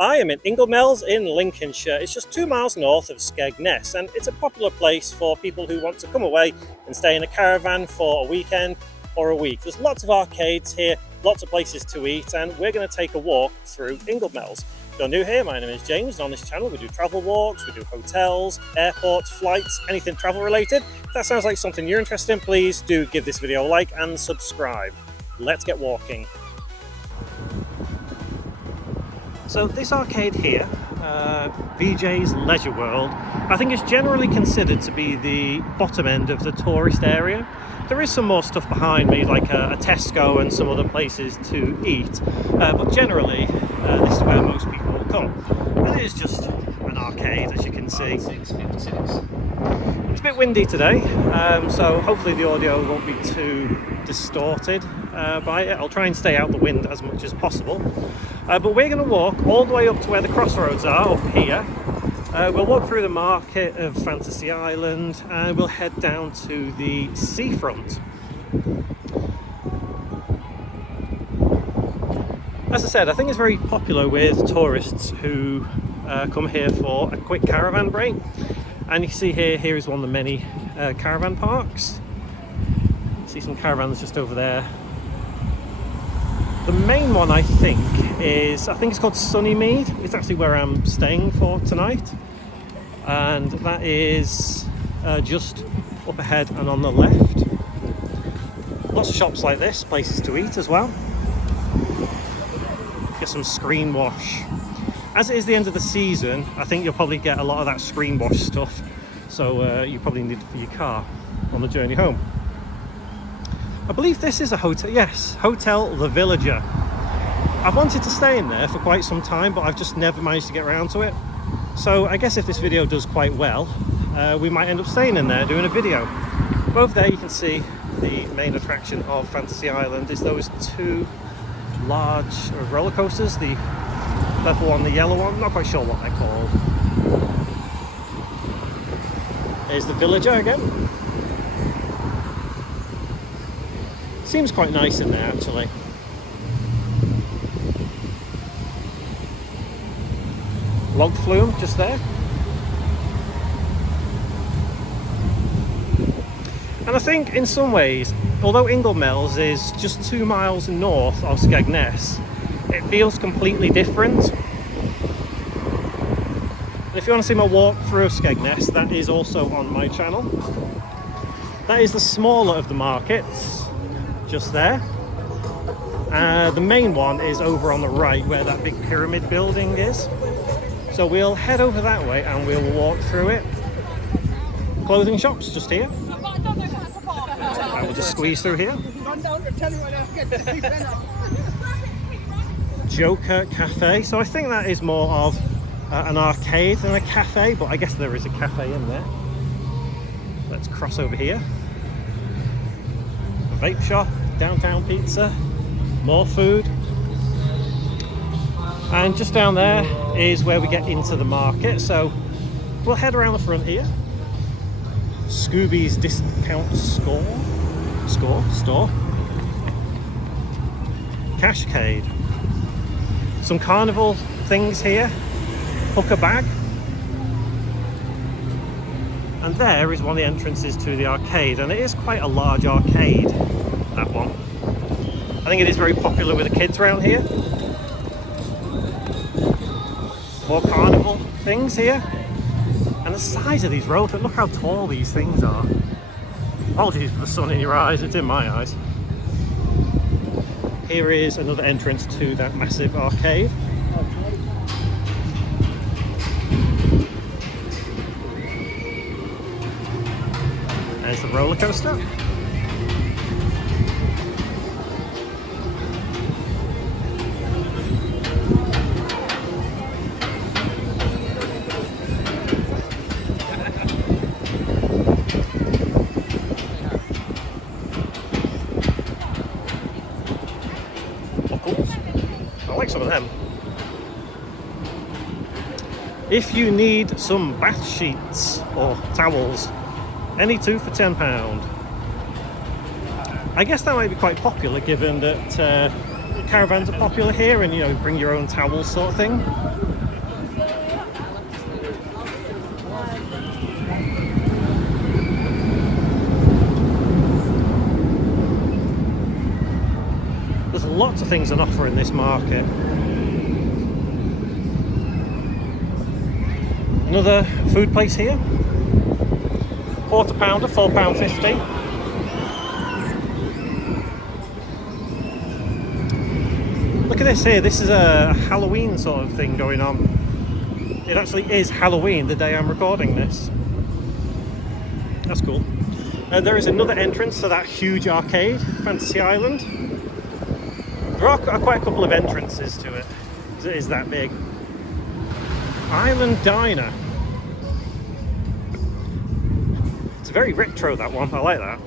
I am in Ingoldmells in Lincolnshire. It's just 2 miles north of Skegness, and it's a popular place for people who want to come away and stay in a caravan for a weekend or a week. There's lots of arcades here, lots of places to eat, and we're going to take a walk through Ingoldmells. If you're new here, my name is James, and on this channel we do travel walks, we do hotels, airports, flights, anything travel related. If that sounds like something you're interested in, please do give this video a like and subscribe. Let's get walking. So this arcade here, VJ's Leisure World, I think is generally considered to be the bottom end of the tourist area. There is some more stuff behind me, like a Tesco and some other places to eat, but generally this is where most people will come. And it is just an arcade, as you can see. It's a bit windy today, so hopefully the audio won't be too distorted by it. I'll try and stay out the wind as much as possible. But we're going to walk all the way up to where the crossroads are, up here. We'll walk through the market of Fantasy Island and we'll head down to the seafront. As I said, I think it's very popular with tourists who come here for a quick caravan break. And you can see here is one of the many caravan parks. See some caravans just over there. The main one I think it's called Sunnymead. It's actually where I'm staying for tonight. And that is just up ahead and on the left. Lots of shops like this, places to eat as well. Get some screen wash. As it is the end of the season, I think you'll probably get a lot of that screen wash stuff. So you probably need it for your car on the journey home. I believe this is a hotel, yes, Hotel The Villager. I've wanted to stay in there for quite some time, but I've just never managed to get around to it. So I guess if this video does quite well, we might end up staying in there doing a video. But over there you can see the main attraction of Fantasy Island is those two large roller coasters, the purple one, the yellow one, not quite sure what they're called. There's the Villager again. Seems quite nice in there actually. Log flume just there. And I think in some ways, although Ingoldmells is just 2 miles north of Skegness, it feels completely different. And if you want to see my walk through Skegness, that is also on my channel. That is the smaller of the markets. Just there. The main one is over on the right where that big pyramid building is. So we'll head over that way and we'll walk through it. Clothing shops just here. I will just squeeze through here. Joker Cafe. So I think that is more of an arcade than a cafe, but I guess there is a cafe in there. Let's cross over here. Vape shop, downtown pizza, more food. And just down there is where we get into the market. So we'll head around the front here. Scooby's Discount Store. Cashcade. Some carnival things here. Hooker bag. And there is one of the entrances to the arcade, and it is quite a large arcade, that one. I think it is very popular with the kids around here. More carnival things here. And the size of these rollers, look how tall these things are. Apologies for the sun in your eyes, it's in my eyes. Here is another entrance to that massive arcade. There's the roller coaster. Buckles. I like some of them. If you need some bath sheets or towels, any two for £10. I guess that might be quite popular given that caravans are popular here, and you know, bring your own towels sort of thing. There's lots of things on offer in this market. Another food place here. Quarter pounder, £4.50. Look at this here. This is a Halloween sort of thing going on. It actually is Halloween the day I'm recording this. That's cool. And there is another entrance to that huge arcade, Fantasy Island. There are quite a couple of entrances to it, because it is that big. Island Diner. It's very retro, that one. I like that.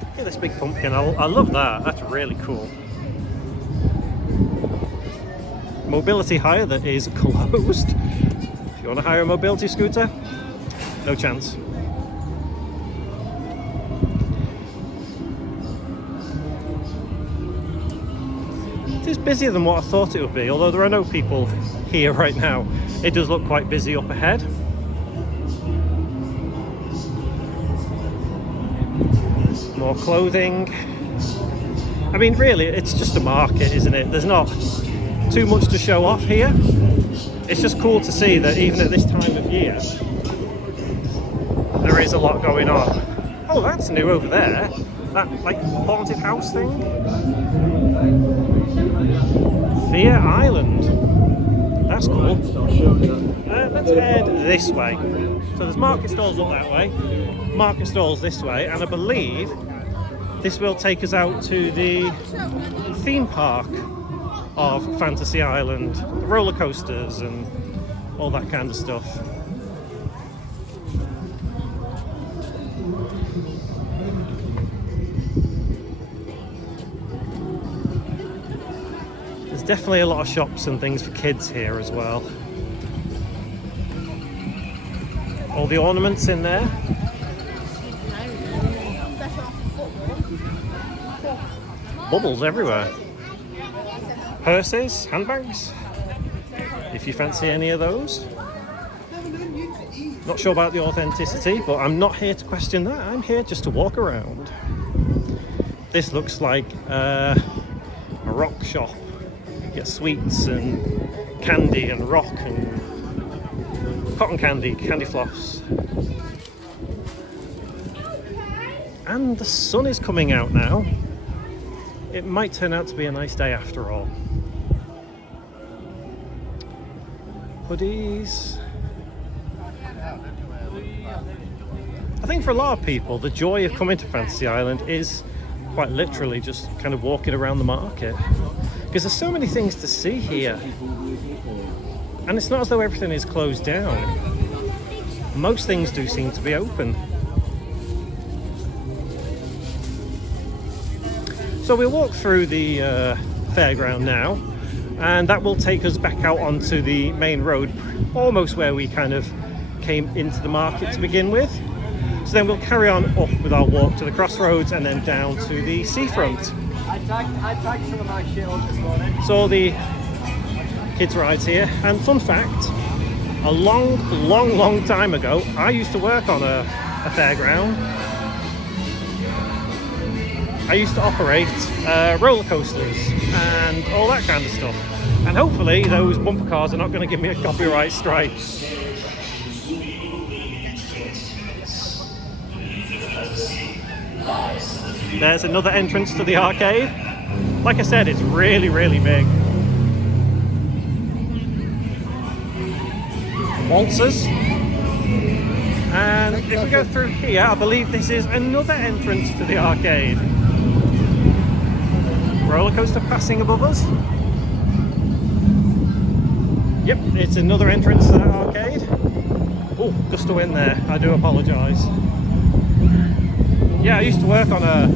Look at this big pumpkin. I love that. That's really cool. Mobility hire that is closed. If you want to hire a mobility scooter, no chance. It is busier than what I thought it would be, although there are no people here right now. It does look quite busy up ahead. More clothing. I mean, really, it's just a market, isn't it? There's not too much to show off here. It's just cool to see that even at this time of year, there is a lot going on. Oh, that's new over there. That, like, haunted house thing. Fear Island. That's cool. Let's head this way. So there's market stalls up that way, market stalls this way, and I believe this will take us out to the theme park of Fantasy Island, the roller coasters and all that kind of stuff. There's definitely a lot of shops and things for kids here as well. All the ornaments in there. Bubbles everywhere. Purses, handbags, if you fancy any of those. Not sure about the authenticity, but I'm not here to question that. I'm here just to walk around. This looks like a rock shop. You get sweets and candy and rock and cotton candy, candy floss. And the sun is coming out now. It might turn out to be a nice day after all. Hoodies. I think for a lot of people, the joy of coming to Fantasy Island is quite literally just kind of walking around the market. Because there's so many things to see here. And it's not as though everything is closed down. Most things do seem to be open. So we'll walk through the fairground now, and that will take us back out onto the main road, almost where we kind of came into the market to begin with. So then we'll carry on up with our walk to the crossroads and then down to the seafront. I tagged some of my shit up this morning. So all the kids' rides here. And fun fact, a long time ago, I used to work on a fairground. I used to operate roller coasters and all that kind of stuff. And hopefully those bumper cars are not going to give me a copyright strike. There's another entrance to the arcade. Like I said, it's really big. Waltzers. And if we go through here, I believe this is another entrance to the arcade. Roller coaster passing above us. Yep, it's another entrance to that arcade. Oh, gust of wind there. I do apologise. Yeah, I used to work on a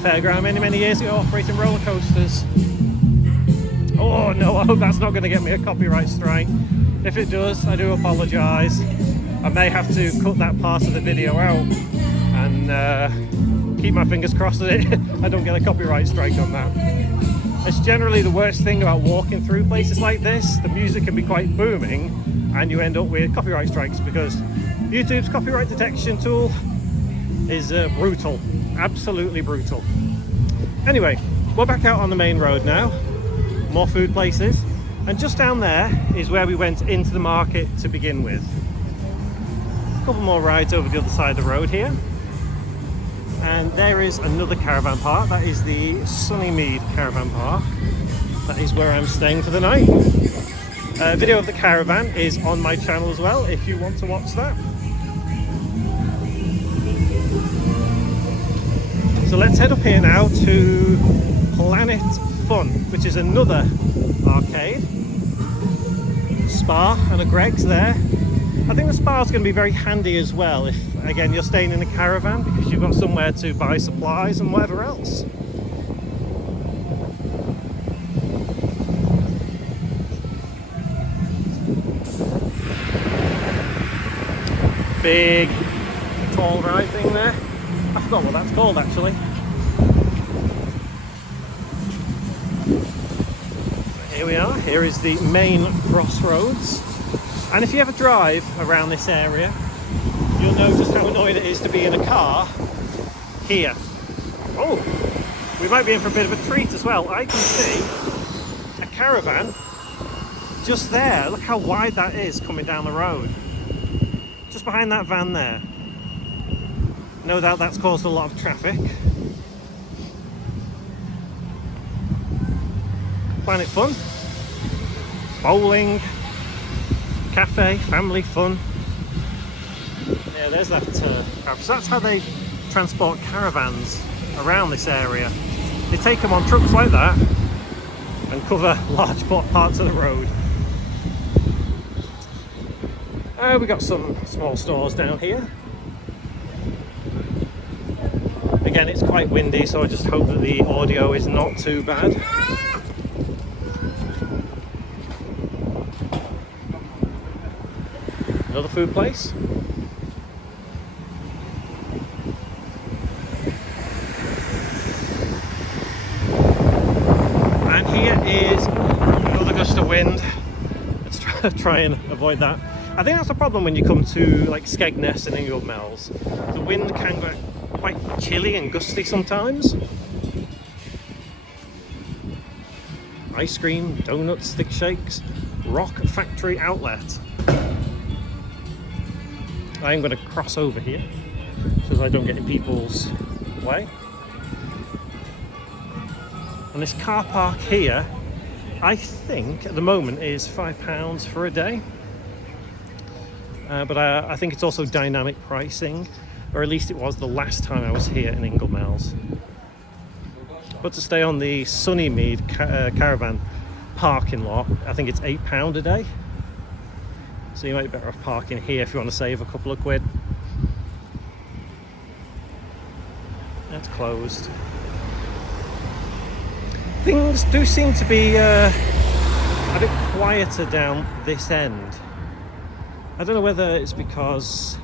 fairground many years ago, operating roller coasters. Oh no, I hope that's not going to get me a copyright strike. If it does, I do apologise. I may have to cut that part of the video out and keep my fingers crossed that I don't get a copyright strike on that. It's generally the worst thing about walking through places like this. The music can be quite booming and you end up with copyright strikes because YouTube's copyright detection tool is brutal, absolutely brutal. Anyway, we're back out on the main road now, more food places, and just down there is where we went into the market to begin with. A couple more rides over the other side of the road here, and there is another caravan park. That is the Sunnymead Caravan Park. That is where I'm staying for the night. A video of the caravan is on my channel as well if you want to watch that. So let's head up here now to Planet Fun, which is another arcade. Spa and a Greg's there. I think the spa is going to be very handy as well if, again, you're staying in a caravan because you've got somewhere to buy supplies and whatever else. Big tall ride thing there. I forgot what that's called actually. So here we are. Here is the main crossroads. And if you ever drive around this area, you'll know just how annoying it is to be in a car here. Oh, we might be in for a bit of a treat as well. I can see a caravan just there. Look how wide that is coming down the road. Just behind that van there. No doubt that's caused a lot of traffic. Planet Fun, bowling, cafe, family fun. Yeah, there's that caravan. So that's how they transport caravans around this area. They take them on trucks like that and cover large parts of the road. We got some small stores down here. Again, it's quite windy, so I just hope that the audio is not too bad. Another food place. And here is another gust of wind. Let's try and avoid that. I think that's the problem when you come to like Skegness and Ingoldmells. The wind can get quite chilly and gusty sometimes. Ice cream, donuts, stick shakes, Rock Factory Outlet. I am going to cross over here so that I don't get in people's way. And this car park here, I think at the moment is £5 for a day. But I think it's also dynamic pricing, or at least it was the last time I was here in Ingoldmells. But to stay on the Sunnymead caravan parking lot, I think it's £8 a day. So you might be better off parking here if you want to save a couple of quid. That's closed. Things do seem to be a bit quieter down this end. I don't know whether it's because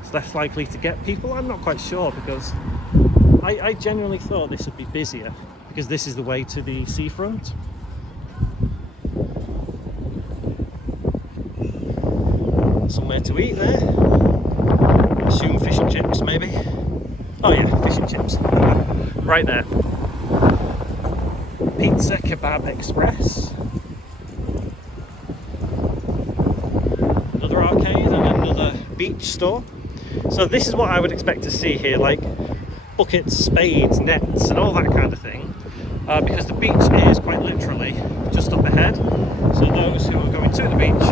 it's less likely to get people. I'm not quite sure because I genuinely thought this would be busier because this is the way to the seafront. Somewhere to eat there. I assume fish and chips maybe. Oh yeah, fish and chips. Right there. Pizza Kebab Express. Another arcade and another beach store. So this is what I would expect to see here, like buckets, spades, nets and all that kind of thing. Because the beach is quite literally just up ahead. So those who are going to the beach will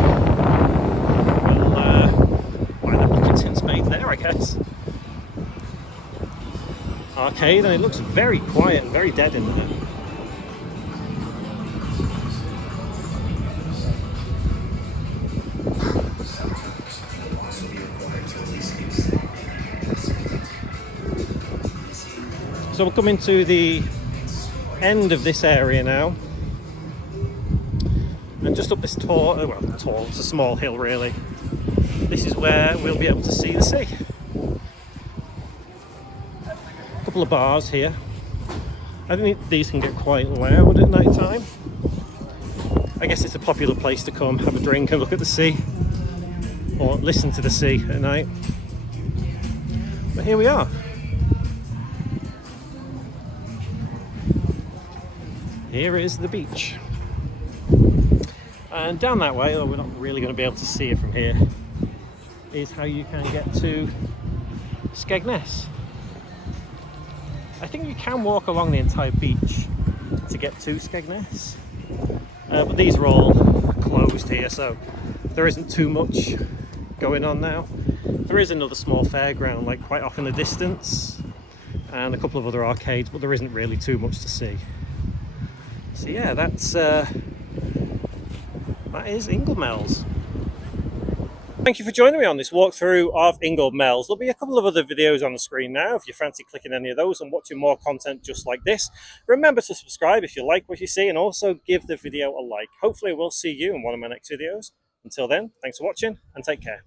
buy the buckets and spades there, I guess. Arcade, and it looks very quiet and very dead in there. So we're coming to the end of this area now, and just up this tall, it's a small hill really. this is where we'll be able to see the sea. A couple of bars here. I think these can get quite loud at night time. I guess it's a popular place to come, have a drink and look at the sea, or listen to the sea at night. But here we are. Here is the beach. And down that way, though we're not really going to be able to see it from here, is how you can get to Skegness. I think you can walk along the entire beach to get to Skegness, but these are all closed here, so there isn't too much going on now. There is another small fairground, like quite off in the distance, and a couple of other arcades, but there isn't really too much to see. So yeah, that is Ingoldmells. Thank you for joining me on this walkthrough of Ingoldmells. There'll be a couple of other videos on the screen now if you fancy clicking any of those and watching more content just like this. Remember to subscribe if you like what you see, and also give the video a like. Hopefully we'll see you in one of my next videos. Until then, thanks for watching and take care.